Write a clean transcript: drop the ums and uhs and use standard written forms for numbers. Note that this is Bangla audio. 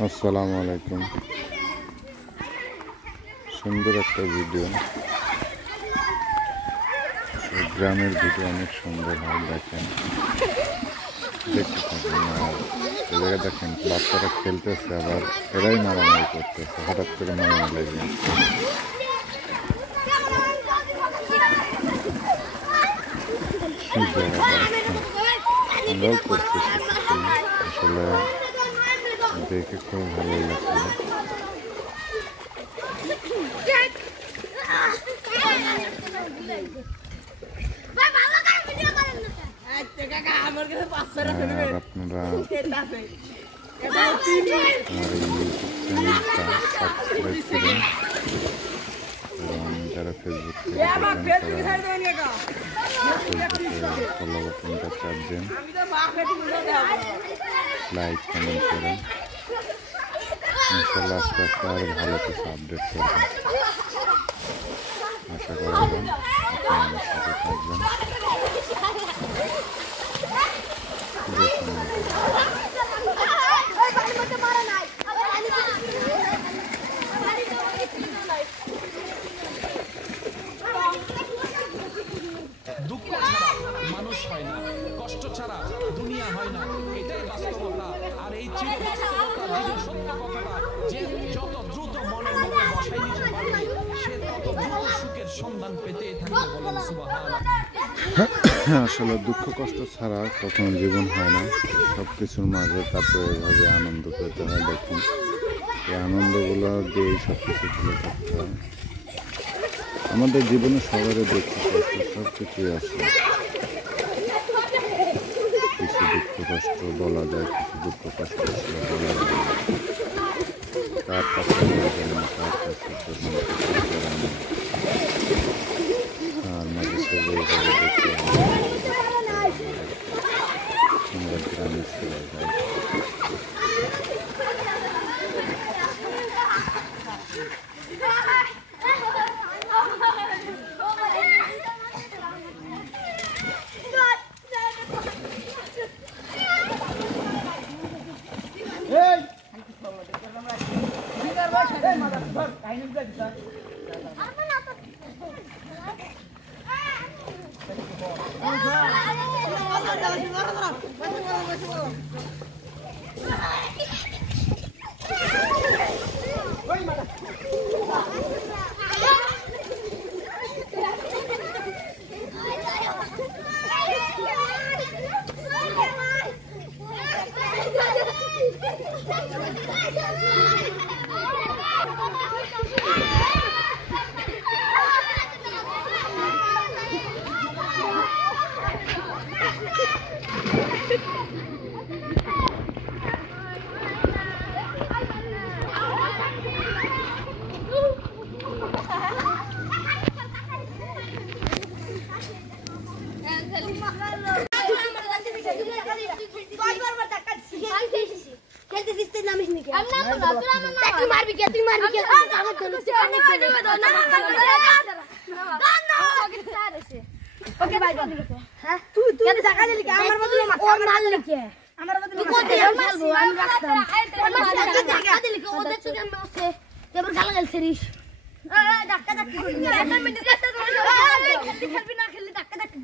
আসসালামু আলাইকুম। সুন্দর একটা ভিডিও, গ্রামের ভিডিও অনেক সুন্দর হয়, দেখেন দেখতে থাকেন। আর এ জায়গায় দেখেন বাচ্চারা খেলতেছে, আবার এরাই মারামারি করতেছে, হঠাৎ করে মারামারি লেগে যাচ্ছে। আমরাও করতেছি, আসলে দেখে খুব ভালোই লাগছে। আর আপনারা আমার এই ইউটিউব চ্যানেলটা সাবস্ক্রাইব করুন এবং যারা ফেসবুক থেকে ফেসবুকে ফলো বাটনটা চাপ দেন, লাইক কমেন্ট করেন। ইনশাল্লাহ আস্তে আস্তে আরও ভালো কিছু আপডেট করবেন। আশা করবেন আপনি আমার সাথে থাকবেন। দুঃখ ছাড়া মানুষ হয় না, কষ্ট ছাড়া দুনিয়া হয় না, এটাই বাস্তবতা। আর এই চির বাস্তবতা, যে সত্য কথাটা, যে যত দ্রুত মনের মধ্যে বসাই নিতে পারবে, সে তত দ্রুত সুখের সন্ধান পেতে থাকবে। বলেন সুবহানাল্লাহ। আসলে দুঃখ কষ্ট ছাড়া কখনো জীবন হয় না। সব কিছুর মাঝে তারপরে এভাবে আনন্দ পেতে হয়। দেখুন এই আনন্দগুলো দিয়েই সব কিছু ভুলে থাকতে হয়। আমাদের জীবনে সবারই দুঃখ কষ্ট সব কিছুই আছে। কিছু দুঃখ কষ্ট বলা যায়, কিছু দুঃখ কষ্ট আসলে বলা যায় না। কার কাছে বলা যায় না, কার কাছে আর মাঝে সাঝে এইভাবে দেখি আমরা গ্রামে চলে যাই। ডাক্তার